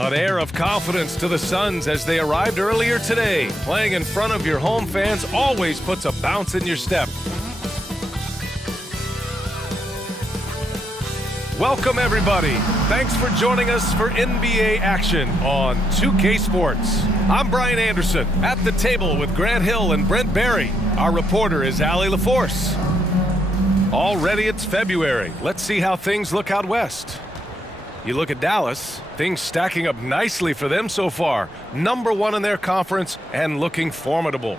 An air of confidence to the Suns as they arrived earlier today. Playing in front of your home fans always puts a bounce in your step. Welcome, everybody. Thanks for joining us for NBA action on 2K Sports. I'm Brian Anderson at the table with Grant Hill and Brent Barry. Our reporter is Allie LaForce. Already it's February. Let's see how things look out west. You look at Dallas, things stacking up nicely for them so far. #1 in their conference and looking formidable.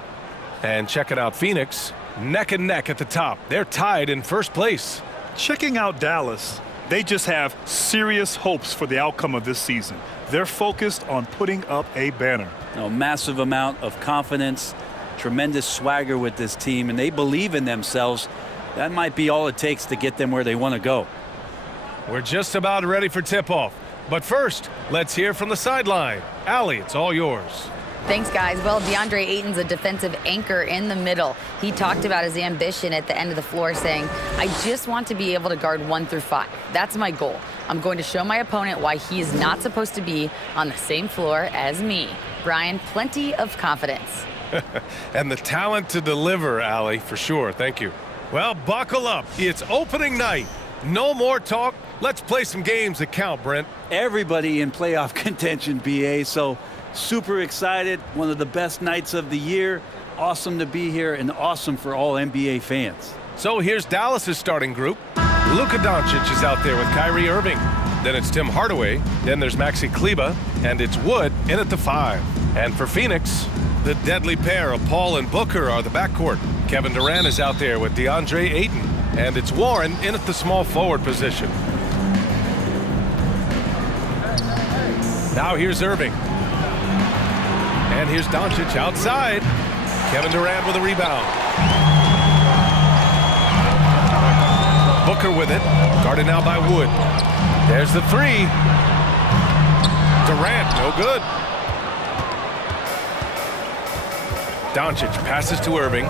And checking out Phoenix, neck and neck at the top. They're tied in first place. Checking out Dallas, they just have serious hopes for the outcome of this season. They're focused on putting up a banner. A massive amount of confidence, tremendous swagger with this team, and they believe in themselves. That might be all it takes to get them where they want to go. We're just about ready for tip-off. But first, let's hear from the sideline. Allie, it's all yours. Thanks, guys. Well, DeAndre Ayton's a defensive anchor in the middle. He talked about his ambition at the end of the floor, saying, I just want to be able to guard 1 through 5. That's my goal. I'm going to show my opponent why he is not supposed to be on the same floor as me. Brian, plenty of confidence. And the talent to deliver, Allie, for sure. Thank you. Well, buckle up. It's opening night. No more talk. Let's play some games that count, Brent. Everybody in playoff contention, BA, so super excited. One of the best nights of the year. Awesome to be here and awesome for all NBA fans. So here's Dallas's starting group. Luka Doncic is out there with Kyrie Irving. Then it's Tim Hardaway. Then there's Maxi Kleber. And it's Wood in at the 5. And for Phoenix, the deadly pair of Paul and Booker are the backcourt. Kevin Durant is out there with DeAndre Ayton. And it's Warren in at the small forward position. Now here's Irving. And here's Doncic outside. Kevin Durant with a rebound. Booker with it. Guarded now by Wood. There's the 3. Durant, no good. Doncic passes to Irving.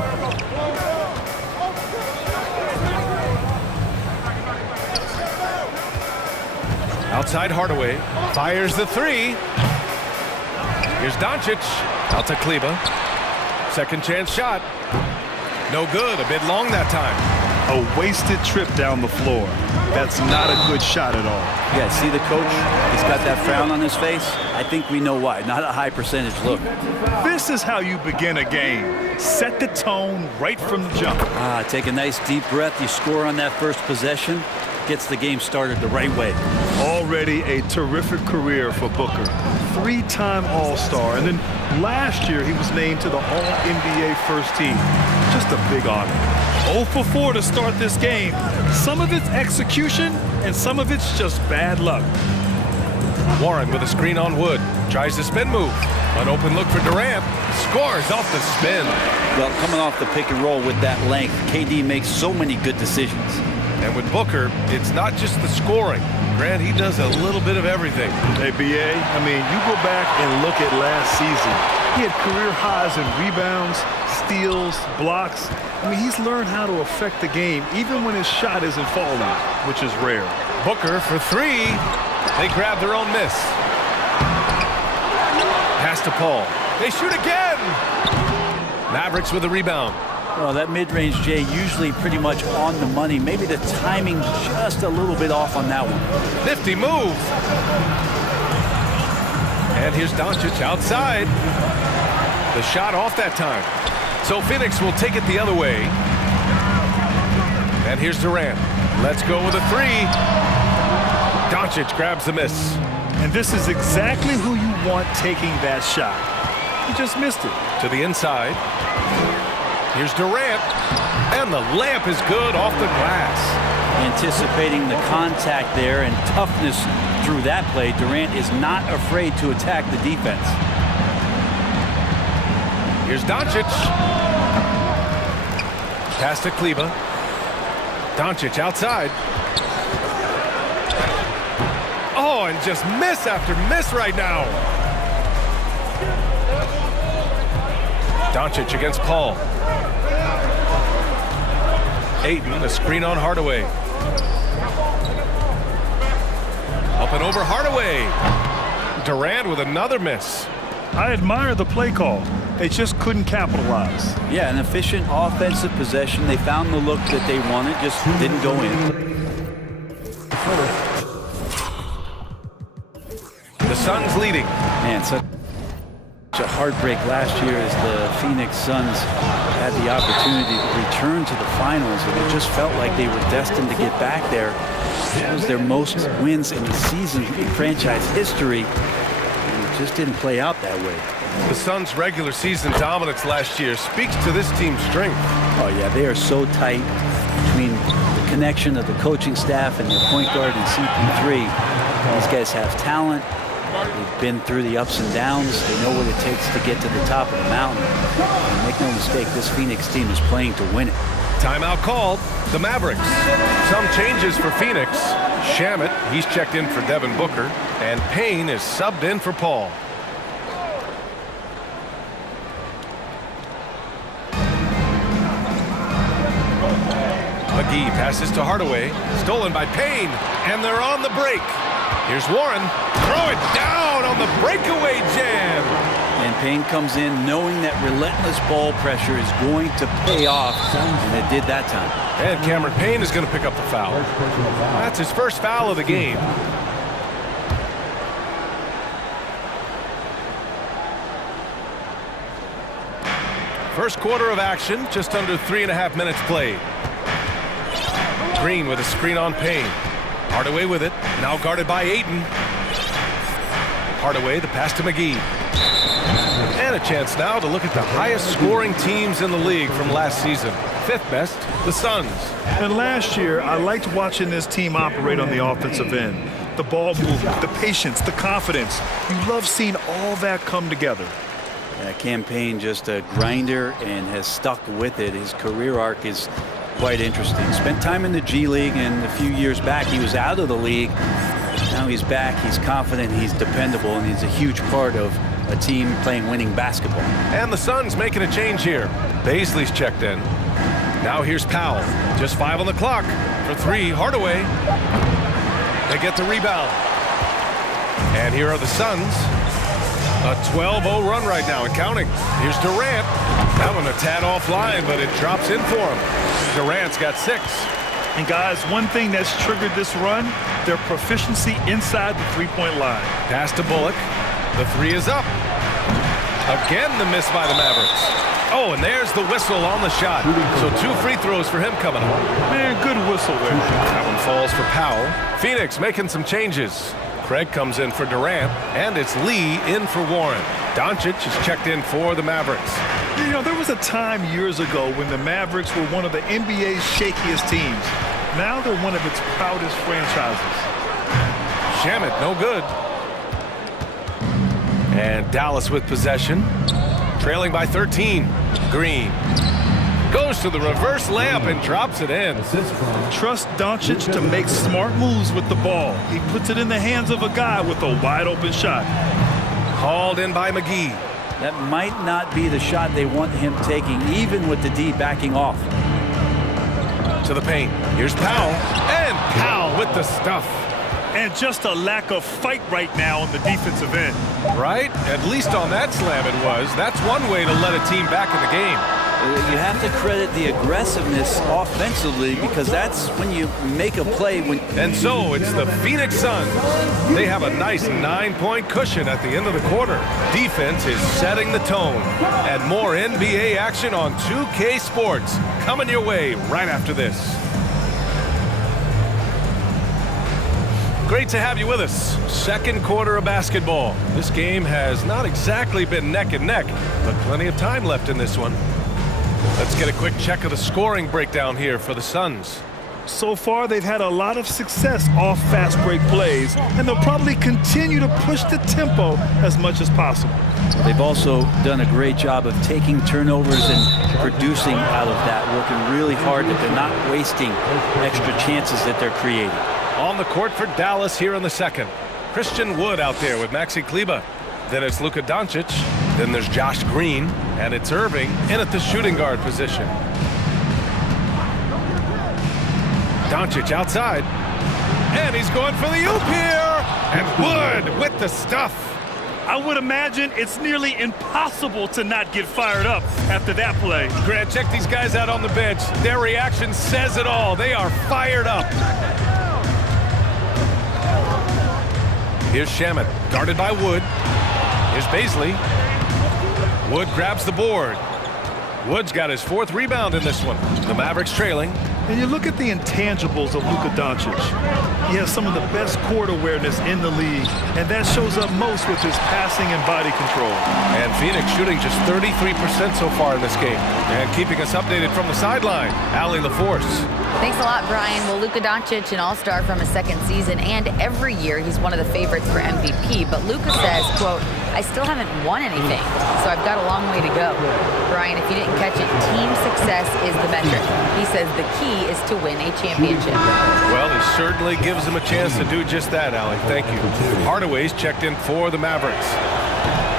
Outside Hardaway. Fires the 3. Here's Doncic. Out to Kleber. Second chance shot. No good. A bit long that time. A wasted trip down the floor. That's not a good shot at all. Yeah, see the coach? He's got that frown on his face. I think we know why. Not a high percentage look. This is how you begin a game. Set the tone right from the jump. Take a nice deep breath. You score on that first possession. Gets the game started the right way. Already a terrific career for Booker. 3-time All-Star, and then last year he was named to the All-NBA first team. Just a big honor. 0 for 4 to start this game. Some of it's execution, and some of it's just bad luck. Warren with a screen on Wood. Tries the spin move. An open look for Durant. Scores off the spin. Well, coming off the pick and roll with that length, KD makes so many good decisions. And with Booker, it's not just the scoring. Grant, he does a little bit of everything. Hey, BA, I mean, you go back and look at last season. He had career highs in rebounds, steals, blocks. I mean, he's learned how to affect the game, even when his shot isn't falling, which is rare. Booker for 3. They grab their own miss. Pass to Paul. They shoot again. Mavericks with a rebound. Well, that mid-range, Jay, usually pretty much on the money. Maybe the timing just a little bit off on that one. Nifty move. And here's Doncic outside. The shot off that time. So Phoenix will take it the other way. And here's Durant. Let's go with a 3. Doncic grabs the miss. And this is exactly who you want taking that shot. He just missed it. To the inside. Here's Durant, and the layup is good off the glass. Anticipating the contact there and toughness through that play, Durant is not afraid to attack the defense. Here's Doncic. Pass to Kleber. Doncic outside. Oh, and just miss after miss right now. Doncic against Paul. Ayton, a screen on Hardaway. Up and over Hardaway. Durant with another miss. I admire the play call. They just couldn't capitalize. Yeah, an efficient offensive possession. They found the look that they wanted, just didn't go in. The Suns leading. Man, such a heartbreak last year as the Phoenix Suns had the opportunity to return to the finals, and it just felt like they were destined to get back there. That was their most wins in the season in franchise history, and it just didn't play out that way. The Suns' regular season dominance last year speaks to this team's strength. Oh yeah, they are so tight between the connection of the coaching staff and their point guard and CP3. These guys have talent. They've been through the ups and downs. They know what it takes to get to the top of the mountain. And make no mistake, this Phoenix team is playing to win it. Timeout called. The Mavericks. Some changes for Phoenix. Shamet, he's checked in for Devin Booker. And Payne is subbed in for Paul. McGee passes to Hardaway. Stolen by Payne. And they're on the break. Here's Warren. Throw it down on the breakaway jam. And Payne comes in knowing that relentless ball pressure is going to pay off, and it did that time. And Cameron Payne is going to pick up the foul. That's his first foul of the game. First quarter of action, just under 3.5 minutes played. Green with a screen on Payne. Hardaway with it, now guarded by Ayton. Hardaway, the pass to McGee. And a chance now to look at the highest scoring teams in the league from last season. Fifth best, the Suns. And last year, I liked watching this team operate on the offensive end. The ball movement, the patience, the confidence. You love seeing all that come together. Cam Payne, just a grinder and has stuck with it. His career arc is quite interesting. Spent time in the G League, and a few years back he was out of the league. Now he's back. He's confident, he's dependable, and he's a huge part of a team playing winning basketball. And the Suns making a change here. Baisley's checked in. Now here's Powell. Just 5 on the clock. For 3, Hardaway. They get the rebound. And here are the Suns. A 12-0 run right now and counting. Here's Durant. That one a tad offline, but it drops in for him. Durant's got 6. And guys, one thing that's triggered this run, their proficiency inside the three-point line. Pass to Bullock. The 3 is up. Again, the miss by the Mavericks. Oh, and there's the whistle on the shot. So 2 free throws for him coming up. Man, good whistle there. That one falls for Powell. Phoenix making some changes. Craig comes in for Durant, and it's Lee in for Warren. Doncic is checked in for the Mavericks. You know, there was a time years ago when the Mavericks were one of the NBA's shakiest teams. Now they're one of its proudest franchises. Shamet, no good. And Dallas with possession. Trailing by 13. Green goes to the reverse layup and drops it in. Trust Doncic to make smart moves with the ball. He puts it in the hands of a guy with a wide open shot. Called in by McGee. That might not be the shot they want him taking, even with the D backing off. To the paint. Here's Powell. And Powell with the stuff. And just a lack of fight right now on the defensive end. Right? At least on that slam it was. That's one way to let a team back in the game. You have to credit the aggressiveness offensively, because that's when you make a play. And so it's the Phoenix Suns. They have a nice 9-point cushion at the end of the quarter. Defense is setting the tone. And more NBA action on 2K Sports coming your way right after this. Great to have you with us. Second quarter of basketball. This game has not exactly been neck and neck, but plenty of time left in this one. Let's get a quick check of the scoring breakdown here for the Suns. So far, they've had a lot of success off fast break plays, and they'll probably continue to push the tempo as much as possible. They've also done a great job of taking turnovers and producing out of that, working really hard that they're not wasting extra chances that they're creating. On the court for Dallas here in the second. Christian Wood out there with Maxi Kleber. Then it's Luka Doncic. Then there's Josh Green. And it's Irving in at the shooting guard position. Doncic outside. And he's going for the oop here. And Wood with the stuff. I would imagine it's nearly impossible to not get fired up after that play. Grant, check these guys out on the bench. Their reaction says it all. They are fired up. Here's Shamet, guarded by Wood. Here's Baisley. Wood grabs the board. Wood's got his 4th rebound in this one. The Mavericks trailing. And you look at the intangibles of Luka Doncic. He has some of the best court awareness in the league, and that shows up most with his passing and body control. And Phoenix shooting just 33% so far in this game. And keeping us updated from the sideline, Allie LaForce. Thanks a lot, Brian. Well, Luka Doncic, an all-star from his 2nd season, and every year he's one of the favorites for MVP. But Luka says, quote, I still haven't won anything, so I've got a long way to go. Brian, if you didn't catch it, team success is the metric. He says the key is to win a championship. Well, he certainly gives him a chance to do just that, Allie. Thank you. Hardaway's checked in for the Mavericks.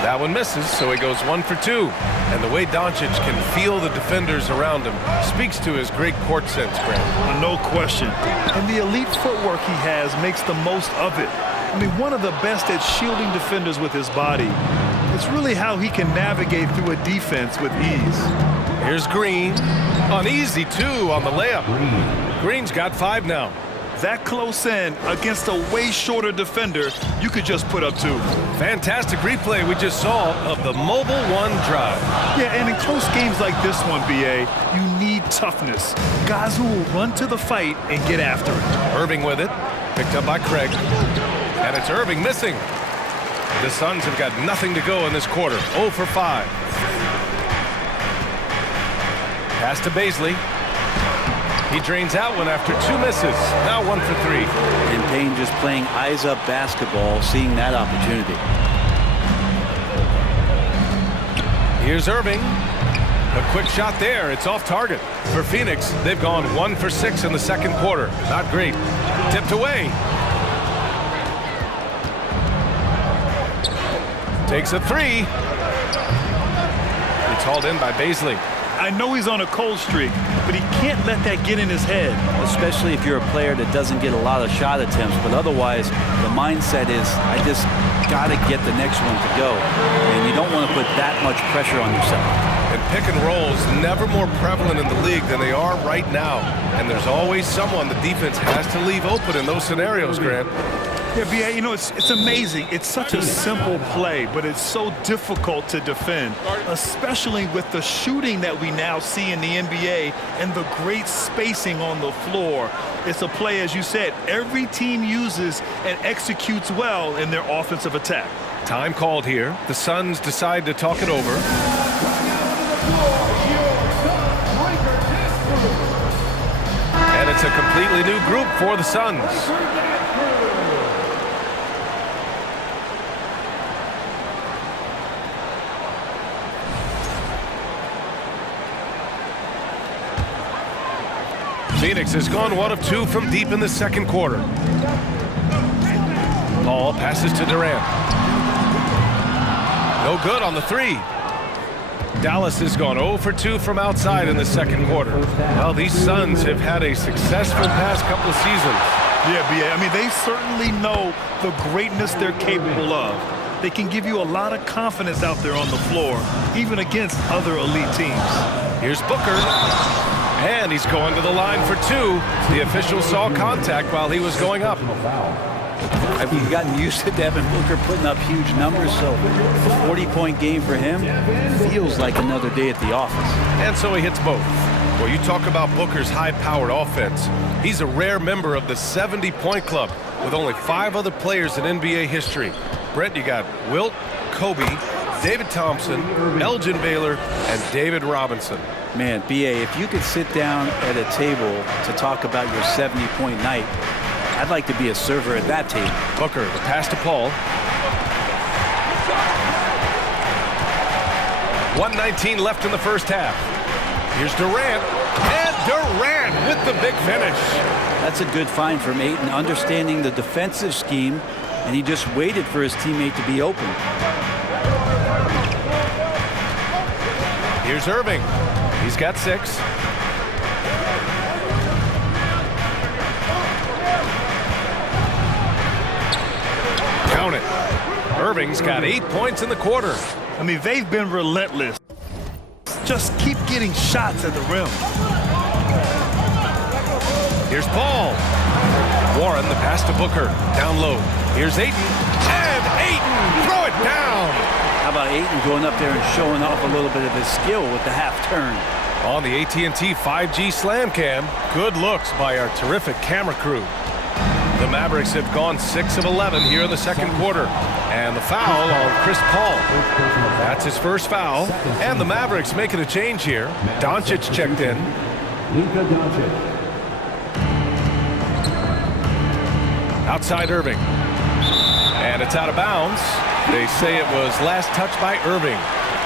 That one misses, so he goes 1 for 2. And the way Doncic can feel the defenders around him speaks to his great court sense, Grant. No question. And the elite footwork he has makes the most of it. I mean, one of the best at shielding defenders with his body. It's really how he can navigate through a defense with ease. Here's Green. An easy 2 on the layup. Green's got 5 now. That close in against a way shorter defender, you could just put up 2. Fantastic replay we just saw of the mobile 1 drive. Yeah, and in close games like this one, BA, you need toughness. Guys who will run to the fight and get after it. Irving with it. Picked up by Craig. And it's Irving missing. The Suns have got nothing to go in this quarter. 0 for 5. Pass to Baisley. He drains out one after 2 misses. Now 1 for 3. And Payne just playing eyes-up basketball, seeing that opportunity. Here's Irving. A quick shot there. It's off target. For Phoenix, they've gone 1 for 6 in the 2nd quarter. Not great. Tipped away. Takes a 3. It's hauled in by Baisley. I know he's on a cold streak, but he can't let that get in his head. Especially if you're a player that doesn't get a lot of shot attempts, but otherwise the mindset is, I just got to get the next one to go. And you don't want to put that much pressure on yourself. And pick and rolls never more prevalent in the league than they are right now. And there's always someone the defense has to leave open in those scenarios, Grant. Yeah, B.A., you know, it's amazing. It's such a simple play, but it's so difficult to defend, especially with the shooting that we now see in the NBA and the great spacing on the floor. It's a play, as you said, every team uses and executes well in their offensive attack. Time called here. The Suns decide to talk it over. And it's a completely new group for the Suns. Phoenix has gone 1 of 2 from deep in the 2nd quarter. Paul passes to Durant. No good on the 3. Dallas has gone 0 for 2 from outside in the 2nd quarter. Well, these Suns have had a successful past couple of seasons. Yeah, B.A., I mean, they certainly know the greatness they're capable of. They can give you a lot of confidence out there on the floor, even against other elite teams. Here's Booker. And he's going to the line for 2. The official saw contact while he was going up. We've gotten used to Devin Booker putting up huge numbers, so a 40-point game for him feels like another day at the office. And so he hits both. Well, you talk about Booker's high-powered offense. He's a rare member of the 70-point club with only 5 other players in NBA history. Brent, you got Wilt, Kobe, David Thompson, Elgin Baylor, and David Robinson. Man, B.A., if you could sit down at a table to talk about your 70-point night, I'd like to be a server at that table. Booker, the pass to Paul. 1:19 left in the first half. Here's Durant. And Durant with the big finish. That's a good find from Ayton, understanding the defensive scheme, and he just waited for his teammate to be open. Here's Irving. He's got 6. count it. Irving's got 8 points in the quarter. I mean, they've been relentless. Just keep getting shots at the rim. Here's Paul. Warren, the pass to Booker. Down low. Here's Ayton. And Ayton! Throw it down! How about Ayton going up there and showing off a little bit of his skill with the half turn? On the AT&T 5G Slam Cam, good looks by our terrific camera crew. The Mavericks have gone 6 of 11 here in the second quarter. And the foul on Chris Paul. That's his first foul. And the Mavericks making a change here. Doncic checked in. Luka Doncic. Outside Irving. And it's out of bounds. They say it was last touched by Irving.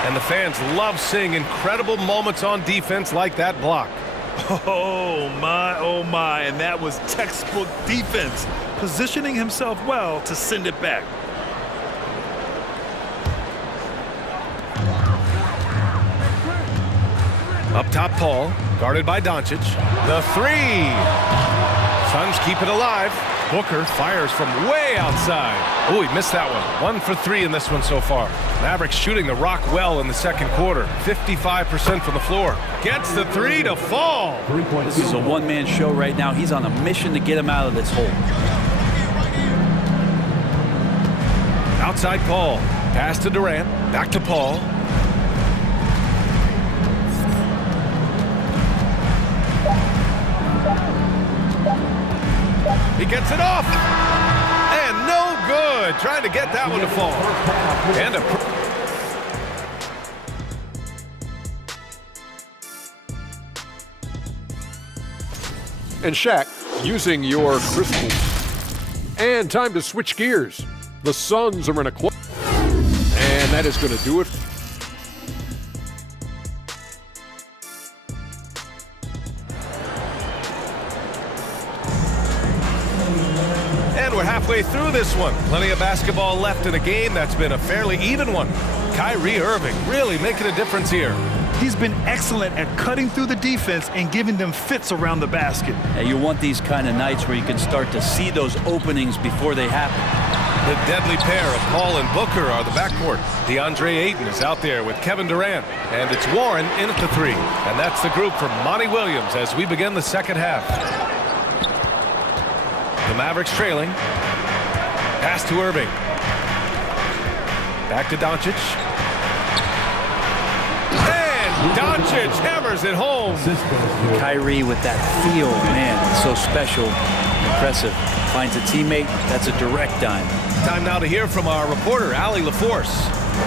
And the fans love seeing incredible moments on defense like that block. Oh my, and that was textbook defense, positioning himself well to send it back. Up top, Paul, guarded by Doncic. The three. Suns keep it alive. Booker fires from way outside. Oh, he missed that one. 1 for 3 in this one so far. Mavericks shooting the rock well in the second quarter. 55% from the floor. Gets the three to fall. This is a one-man show right now. He's on a mission to get him out of this hole. Outside Paul. Pass to Durant. Back to Paul. He gets it off. And no good. Trying to get that one to fall. And And Shaq, using your crystal. And time to switch gears. The Suns are in a close. And that is going to do it. And we're halfway through this one. Plenty of basketball left in a game that's been a fairly even one. Kyrie Irving really making a difference here. He's been excellent at cutting through the defense and giving them fits around the basket. And you want these kind of nights where you can start to see those openings before they happen. The deadly pair of Paul and Booker are the backcourt. DeAndre Ayton is out there with Kevin Durant. And it's Warren in at the three. And that's the group for Monty Williams as we begin the second half. The Mavericks trailing. Pass to Irving. Back to Doncic. And Doncic hammers it home. Kyrie with that feel, man, so special, impressive. Finds a teammate, that's a direct dime. Time now to hear from our reporter, Allie LaForce.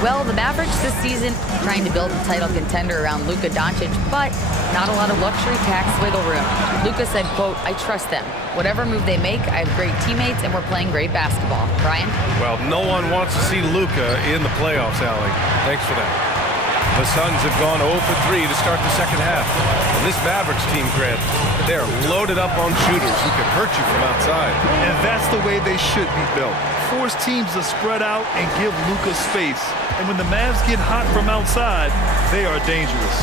Well, the Mavericks this season trying to build a title contender around Luka Doncic, but not a lot of luxury tax wiggle room. Luka said, quote, "I trust them. Whatever move they make, I have great teammates and we're playing great basketball." Brian? Well, no one wants to see Luka in the playoffs, Allie. Thanks for that. The Suns have gone 0 for 3 to start the second half. And this Mavericks team, Grant, they're loaded up on shooters who can hurt you from outside. And that's the way they should be built. Force teams to spread out and give Luka space. And when the Mavs get hot from outside, they are dangerous.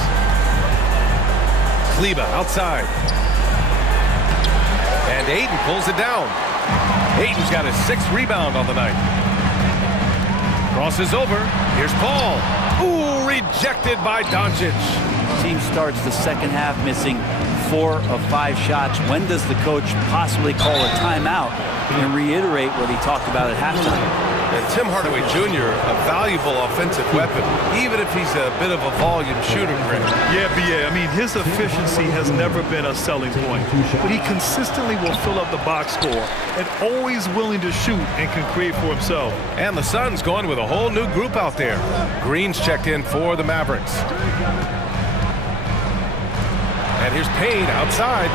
Kleba outside. And Ayton pulls it down. Ayton's got his 6th rebound on the night. Crosses over. Here's Paul. Ooh, rejected by Doncic. Team starts the second half missing 4 of 5 shots. When does the coach possibly call a timeout and reiterate what he talked about at halftime? And Tim Hardaway Jr., a valuable offensive weapon, even if he's a bit of a volume shooter, Grant. Yeah, B.A. I mean, his efficiency has never been a selling point, but he consistently will fill up the box score and always willing to shoot and can create for himself. And the Suns going with a whole new group out there. Green's checked in for the Mavericks. And here's Payne outside.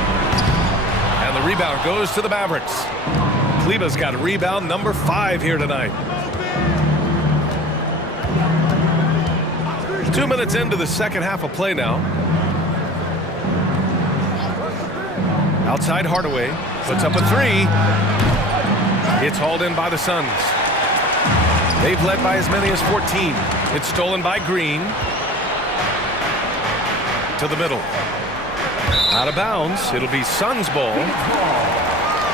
And the rebound goes to the Mavericks. Kleba's got rebound number 5 here tonight. 2 minutes into the second half of play now. Outside Hardaway puts up a 3. It's hauled in by the Suns. They've led by as many as 14. It's stolen by Green. To the middle. Out of bounds. It'll be Suns ball.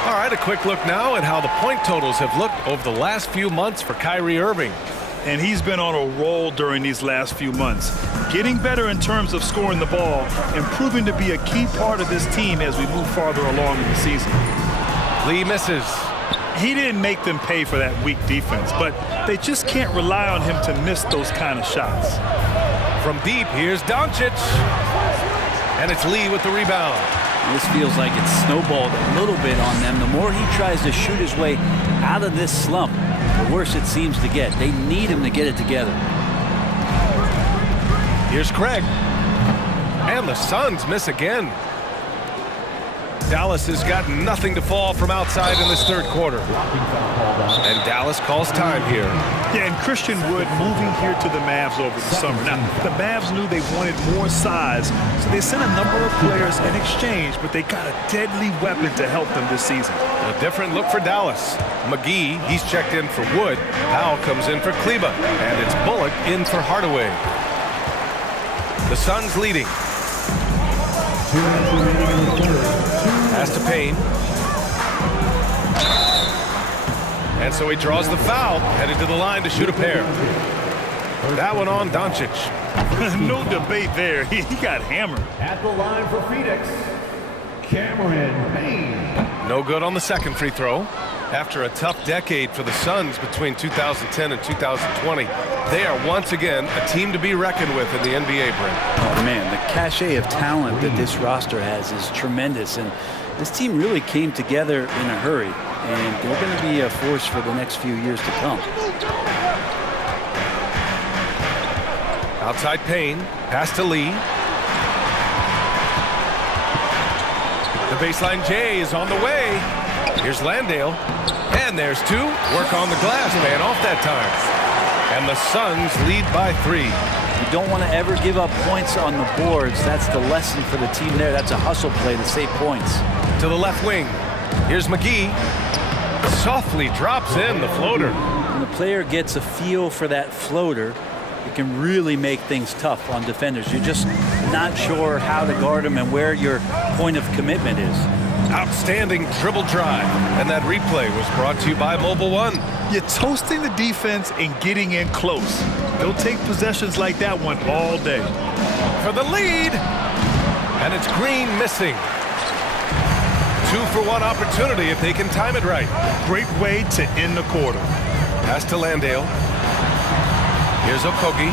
All right, a quick look now at how the point totals have looked over the last few months for Kyrie Irving. And he's been on a roll during these last few months. Getting better in terms of scoring the ball and proving to be a key part of this team as we move farther along in the season. Lee misses. He didn't make them pay for that weak defense, but they just can't rely on him to miss those kind of shots. From deep, here's Doncic. And it's Lee with the rebound. This feels like it's snowballed a little bit on them. The more he tries to shoot his way out of this slump, the worse it seems to get. They need him to get it together. Here's Craig. And the Suns miss again. Dallas has got nothing to fall from outside in this third quarter. And Dallas calls time here. Yeah, and Christian Wood moving here to the Mavs over the summer. Now, the Mavs knew they wanted more size, so they sent a number of players in exchange, but they got a deadly weapon to help them this season. A different look for Dallas. McGee, he's checked in for Wood. Powell comes in for Kleba. And it's Bullock in for Hardaway. The Suns leading. Pass to Payne. And so he draws the foul, headed to the line to shoot a pair. That one on Doncic. No debate there. He got hammered. At the line for Phoenix, Cameron Payne. No good on the second free throw. After a tough decade for the Suns between 2010 and 2020, they are once again a team to be reckoned with in the NBA, Brent. Oh, man, the cachet of talent that this roster has is tremendous, and this team really came together in a hurry, and they're going to be a force for the next few years to come. Outside Payne, pass to Lee. The baseline J is on the way. Here's Landale. And there's two. Work on the glass, man, off that time. And the Suns lead by 3. You don't want to ever give up points on the boards. That's the lesson for the team there. That's a hustle play to save points. To the left wing. Here's McGee. Softly drops in the floater. When the player gets a feel for that floater, it can really make things tough on defenders. You're just not sure how to guard them and where your point of commitment is. Outstanding dribble drive. And that replay was brought to you by Mobile One. You're toasting the defense and getting in close. They'll take possessions like that one all day. For the lead. And it's Green missing. 2-for-1 opportunity if they can time it right. Great way to end the quarter. Pass to Landale. Here's Okogie.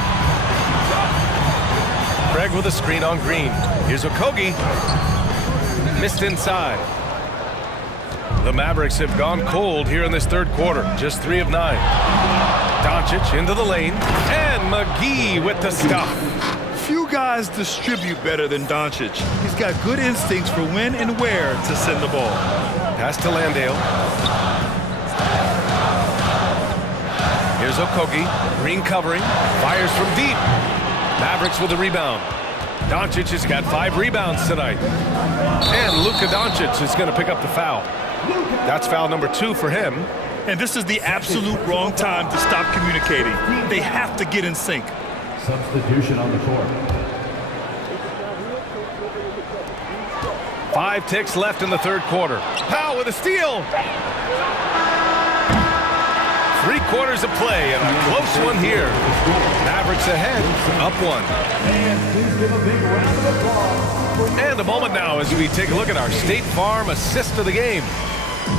Craig with a screen on Green. Here's Okogie. Missed inside. The Mavericks have gone cold here in this third quarter. Just 3 of 9. Doncic into the lane. And McGee with the stuff. Few guys distribute better than Doncic. He's got good instincts for when and where to send the ball. Pass to Landale. Here's Okogie. Green covering. Fires from deep. Mavericks with the rebound. Doncic has got 5 rebounds tonight. And Luka Doncic is going to pick up the foul. That's foul number 2 for him. And this is the absolute wrong time to stop communicating. They have to get in sync. Substitution on the court. 5 ticks left in the third quarter. Powell with a steal. 3 quarters of play and a close one here. Mavericks ahead, up 1. And please give a big round of applause. And a moment now as we take a look at our State Farm assist of the game.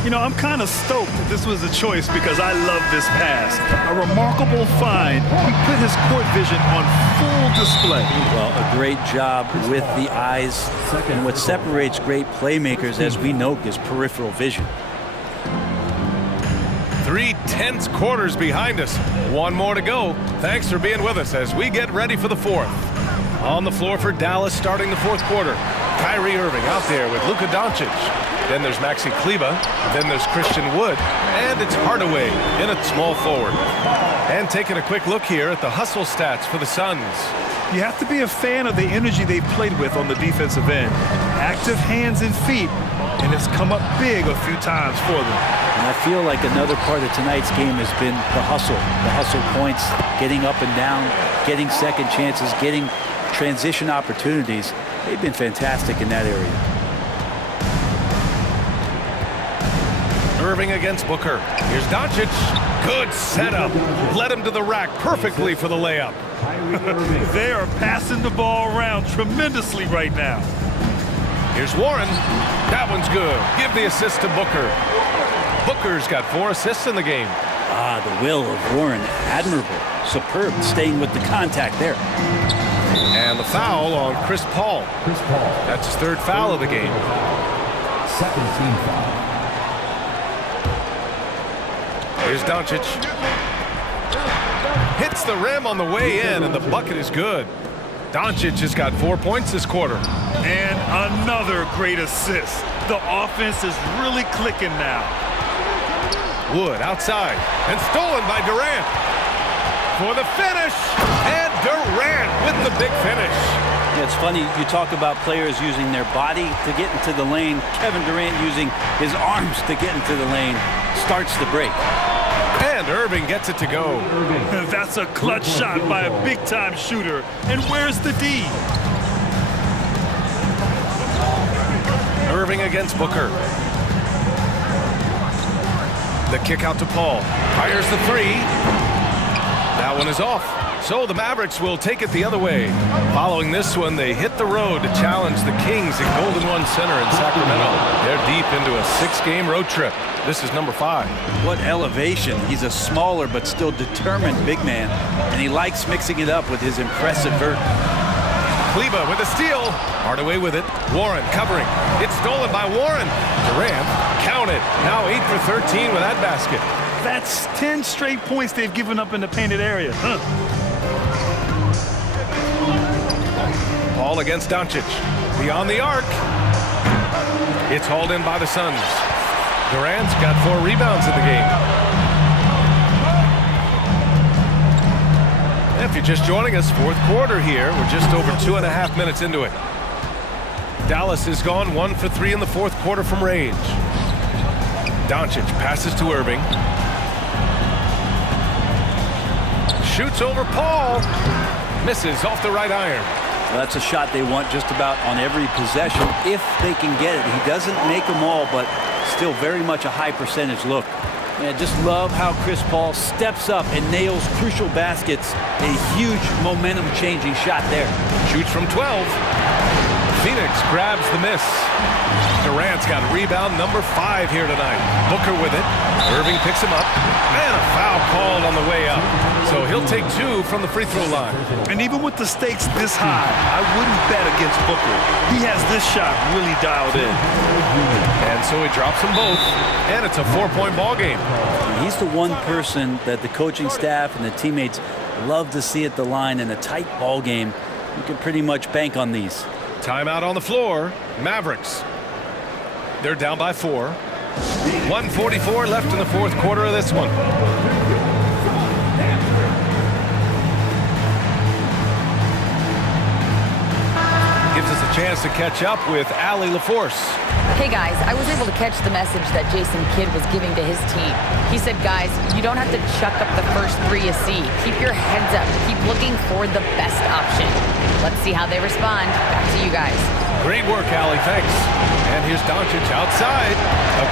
You know, I'm kind of stoked that this was a choice because I love this pass. A remarkable find. He put his court vision on full display. Well, a great job with the eyes. And what separates great playmakers, as we know, is peripheral vision. 3 tense quarters behind us. 1 more to go. Thanks for being with us as we get ready for the 4th. On the floor for Dallas starting the 4th quarter. Kyrie Irving out there with Luka Doncic. Then there's Maxi Kleba. Then there's Christian Wood. And it's Hardaway in at small forward. And taking a quick look here at the hustle stats for the Suns. You have to be a fan of the energy they've played with on the defensive end. Active hands and feet, and it's come up big a few times for them. And I feel like another part of tonight's game has been the hustle points, getting up and down, getting second chances, getting transition opportunities. They've been fantastic in that area. Irving against Booker. Here's Doncic. Good setup. Led him to the rack perfectly for the layup. They are passing the ball around tremendously right now. Here's Warren. That one's good. Give the assist to Booker. Booker's got 4 assists in the game. Ah, the will of Warren, admirable. Superb, staying with the contact there. And the foul on Chris Paul. That's his 3rd foul of the game. Second team foul. Here's Doncic. Hits the rim on the way in, and the bucket is good. Doncic has got 4 points this quarter. And another great assist. The offense is really clicking now. Wood outside, and stolen by Durant. For the finish, and Durant with the big finish. Yeah, it's funny, you talk about players using their body to get into the lane. Kevin Durant using his arms to get into the lane starts the break. And Irving gets it to go. That's a clutch shot by a big-time shooter. And where's the D? Irving against Booker. The kick out to Paul. Fires the 3. That one is off. So the Mavericks will take it the other way. Following this one, they hit the road to challenge the Kings at Golden One Center in Sacramento. They're deep into a 6-game road trip. This is number 5. What elevation. He's a smaller but still determined big man, and he likes mixing it up with his impressive vert. Kleba with a steal. Hardaway with it. Warren covering. It's stolen by Warren. Durant counted. Now 8 for 13 with that basket. That's 10 straight points they've given up in the painted area. Paul against Doncic. Beyond the arc. It's hauled in by the Suns. Durant's got 4 rebounds in the game. If you're just joining us, 4th quarter here. We're just over 2.5 minutes into it. Dallas has gone 1 for 3 in the 4th quarter from range. Doncic passes to Irving. Shoots over Paul. Misses off the right iron. Well, that's a shot they want just about on every possession if they can get it. He doesn't make them all, but still very much a high percentage look. Man, just love how Chris Paul steps up and nails crucial baskets. A huge momentum-changing shot there. Shoots from 12. Phoenix grabs the miss. Durant's got rebound number 5 here tonight. Booker with it. Irving picks him up. And a foul called on the way up. So he'll take 2 from the free throw line. And even with the stakes this high, I wouldn't bet against Booker. He has this shot really dialed in. And so he drops them both. And it's a 4-point ball game. He's the one person that the coaching staff and the teammates love to see at the line in a tight ball game. You can pretty much bank on these. Timeout on the floor. Mavericks. They're down by 4. 1:44 left in the 4th quarter of this one. Gives us a chance to catch up with Allie LaForce. Hey guys, I was able to catch the message that Jason Kidd was giving to his team. He said, guys, you don't have to chuck up the first 3 you see. Keep your heads up. Keep looking for the best option. Let's see how they respond. Back to you guys. Great work, Allie. Thanks. And here's Doncic outside.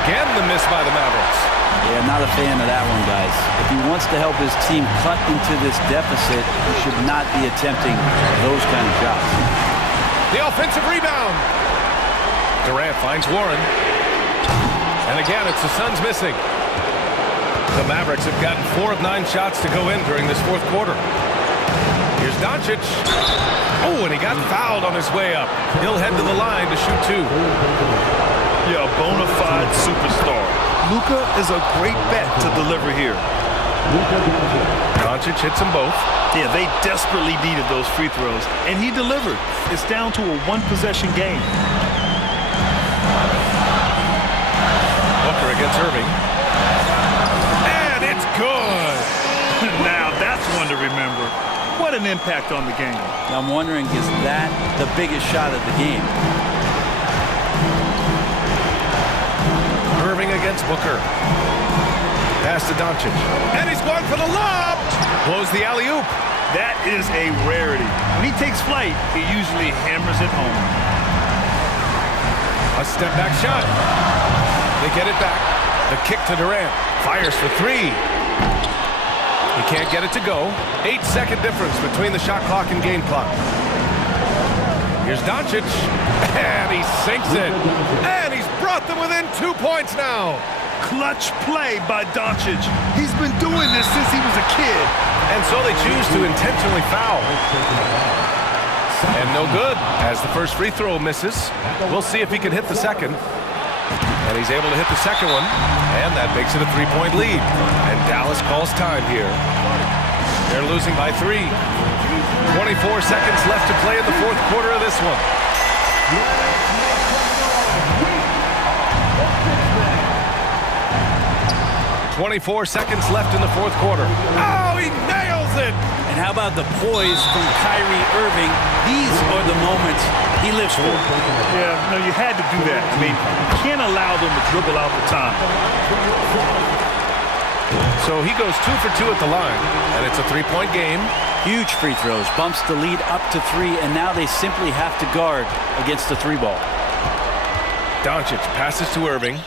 Again, the miss by the Mavericks. Yeah, not a fan of that one, guys. If he wants to help his team cut into this deficit, he should not be attempting those kind of shots. The offensive rebound. Durant finds Warren. And again, it's the Suns missing. The Mavericks have gotten 4 of 9 shots to go in during this 4th quarter. Here's Doncic. Oh, and he got fouled on his way up. He'll head to the line to shoot 2. Yeah, a bona fide superstar. Luka is a great bet to deliver here. Doncic hits them both. Yeah, they desperately needed those free throws, and he delivered. It's down to a 1-possession game. Booker against Irving. And it's good. Now that's one to remember. What an impact on the game. I'm wondering, is that the biggest shot of the game? Irving against Booker. Pass to Doncic. And he's going for the lob. Blows the alley-oop. That is a rarity. When he takes flight, he usually hammers it home. A step-back shot. They get it back. The kick to Durant. Fires for three. He can't get it to go. 8-second difference between the shot clock and game clock. Here's Doncic. And he sinks it. And he's brought them within 2 points now. Clutch play by Doncic. He's been doing this since he was a kid. And so they choose to intentionally foul. And no good, as the first free throw misses. We'll see if he can hit the second. And he's able to hit the second one. And that makes it a 3-point lead. And Dallas calls time here. They're losing by 3. 24 seconds left to play in the fourth quarter of this one. 24 seconds left in the fourth quarter. Oh, he nails it! And how about the poise from Kyrie Irving? These are the moments he lives for. Yeah, no, you had to do that. I mean, you can't allow them to dribble out the time. So he goes 2 for 2 at the line, and it's a 3-point game. Huge free throws, bumps the lead up to 3, and now they simply have to guard against the 3-ball. Doncic passes to Irving.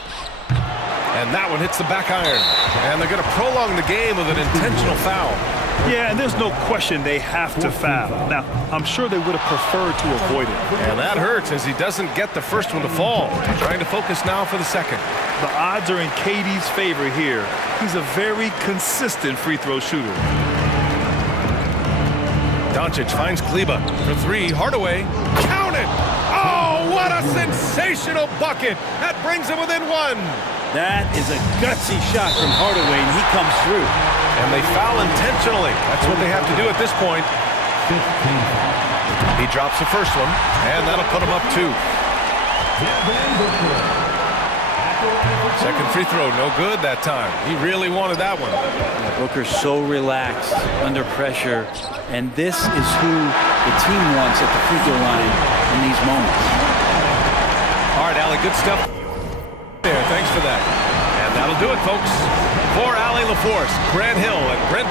And that one hits the back iron. And they're going to prolong the game with an intentional foul. Yeah, and there's no question they have to foul. Now, I'm sure they would have preferred to avoid it. And that hurts as he doesn't get the first one to fall. Trying to focus now for the second. The odds are in KD's favor here. He's a very consistent free throw shooter. Doncic finds Kleba for 3. Hardaway. Count it! Oh, what a sensational bucket! That brings him within 1. That is a gutsy shot from Hardaway, and he comes through. And they foul intentionally. That's what they have to do at this point. He drops the first one, and that'll put him up 2. Second free throw, no good that time. He really wanted that one. Booker's so relaxed under pressure, and this is who the team wants at the free throw line in these moments. All right, Allie, good stuff there. Thanks for that. And that'll do it, folks. For Allie LaForce, Grant Hill, and Brent